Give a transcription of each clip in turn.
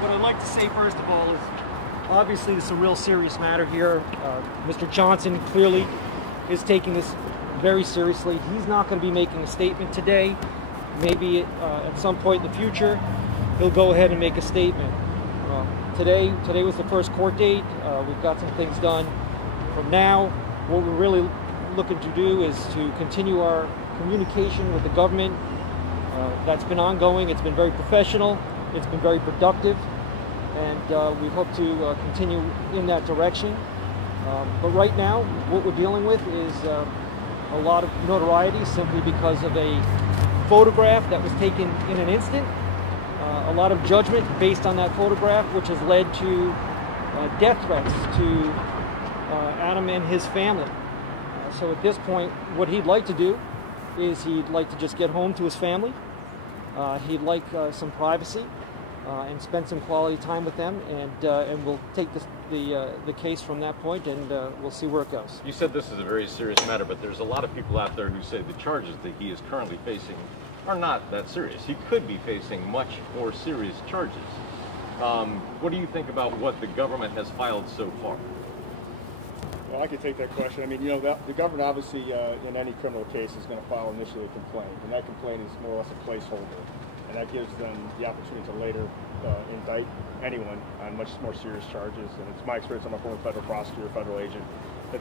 what I'd like to say first of all is, obviously this is a real serious matter here. Mr. Johnson clearly is taking this very seriously. He's not going to be making a statement today. Maybe at some point in the future, he'll go ahead and make a statement. Today was the first court date. We've got some things done. From now, what we're really looking to do is to continue our communication with the government. That's been ongoing. It's been very professional. It's been very productive, and we hope to continue in that direction. But right now, what we're dealing with is a lot of notoriety simply because of a photograph that was taken in an instant. A lot of judgment based on that photograph, which has led to death threats to Adam and his family. So at this point, what he'd like to do is he'd like to just get home to his family. He'd like some privacy and spend some quality time with them, and we'll take the case from that point, and we'll see where it goes. You said this is a very serious matter, but there's a lot of people out there who say the charges that he is currently facing are not that serious. He could be facing much more serious charges. What do you think about what the government has filed so far? Well, I could take that question. I mean, you know, the government obviously, in any criminal case, is going to file initially a complaint, and that complaint is more or less a placeholder, and that gives them the opportunity to later indict anyone on much more serious charges. And it's my experience, I'm a former federal prosecutor, federal agent,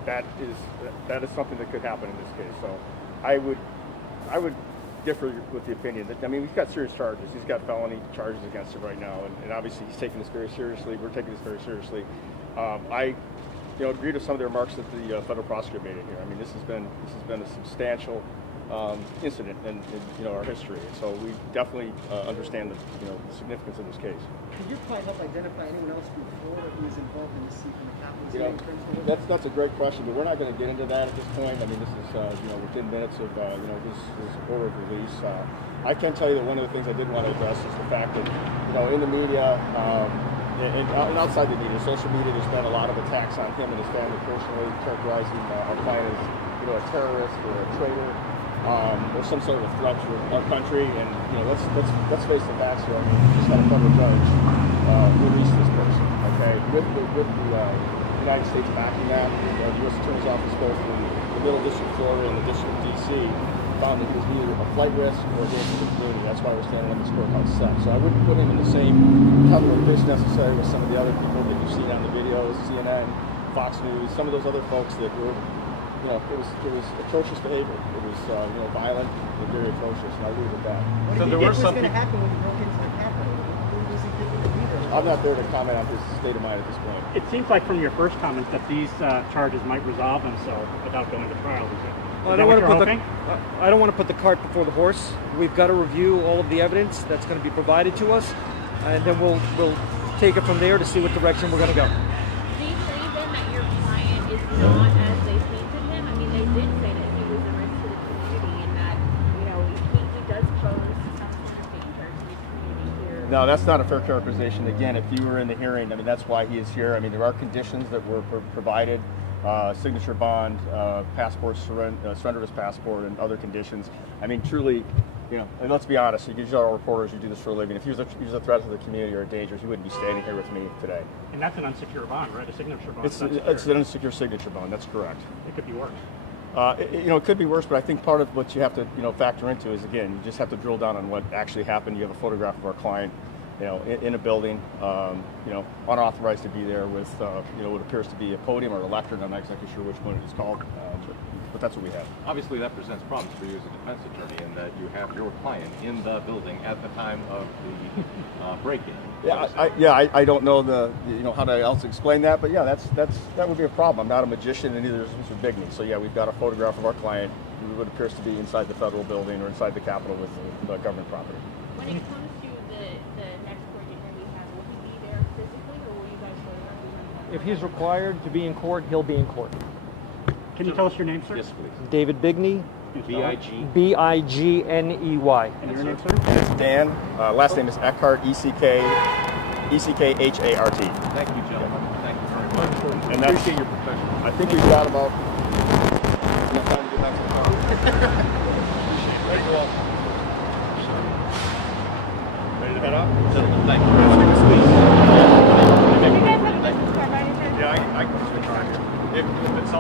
that is something that could happen in this case. So I would differ with the opinion that, I mean, he's got serious charges. He's got felony charges against him right now, and obviously he's taking this very seriously. We're taking this very seriously. I agree to some of the remarks that the federal prosecutor made in here. I mean, this has been a substantial incident in our history. So we definitely understand the significance of this case. Could your client help identify anyone else from Florida who was involved in the scene from the Capitol? That's a great question, but we're not going to get into that at this point. I mean, this is within minutes of his order of release. I can tell you that one of the things I did want to address is the fact that in the media. And outside the media, social media, there's been a lot of attacks on him and his family personally, characterizing our client as a terrorist or a traitor, or some sort of a threat to our country. And let's face the facts here. I mean, we just had a federal judge release this person. Okay, with the United States backing that, the U.S. Attorney's Office, both in the Middle District of Florida and the District of D.C. found that he was neither a flight risk or a danger to the community. That's why we're standing on this courthouse set. So I wouldn't put him in the same cover of fish necessary with some of the other people that you've seen on the videos, CNN, Fox News, some of those other folks that were, it was atrocious behavior. It was, violent and very atrocious, and I agree with that. What do you think was going to happen when he broke into the Capitol? Who was he thinking to be there? I'm not there to comment on his state of mind at this point. It seems like from your first comments that these charges might resolve themselves without going to trial. I don't want to put the cart before the horse. We've got to review all of the evidence that's going to be provided to us, and then we'll take it from there to see what direction we're going to go. Do you believe then that your client is not as they painted him? I mean, they did say that he was a risk to the community and that he does pose some sort of danger to the community here. No, that's not a fair characterization. Again, if you were in the hearing, I mean, that's why he is here. I mean, there are conditions that were provided. Signature bond, passport surrender of his passport, and other conditions. I mean, truly, and let's be honest, you are reporters, you do this for a living. If he was a threat to the community or a danger, he wouldn't be standing here with me today. And that's an unsecured bond, right? A signature bond. It's an unsecured signature bond. That's correct. It could be worse. It could be worse, but I think part of what you have to factor into is, again, you just have to drill down on what actually happened. You have a photograph of our client, in a building, unauthorized to be there with, what appears to be a podium or a lectern. I'm not exactly sure which one it is called, but that's what we have. Obviously, that presents problems for you as a defense attorney, in that you have your client in the building at the time of the break-in. I don't know how to else explain that, but yeah, that would be a problem. I'm not a magician, and neither is Mr. Bigney. So yeah, we've got a photograph of our client who appears to be inside the federal building or inside the Capitol with the government property. When it comes to the next court interview we have, will he be there physically, or will you guys photograph him? If he's required to be in court, he'll be in court. Can you tell us your name, sir? Yes, please. David Bigney. B-I-G. B-I-G-N-E-Y. And your name, sir? It's Dan. Last name is Eckhart, E-C-K-H-A-R-T. Thank you, gentlemen. Thank you very much. And appreciate your professionalism. I think we've got about enough time to get back to the car. Ready to walk. Ready to head up? Gentlemen, thank you. most of the time. If it's something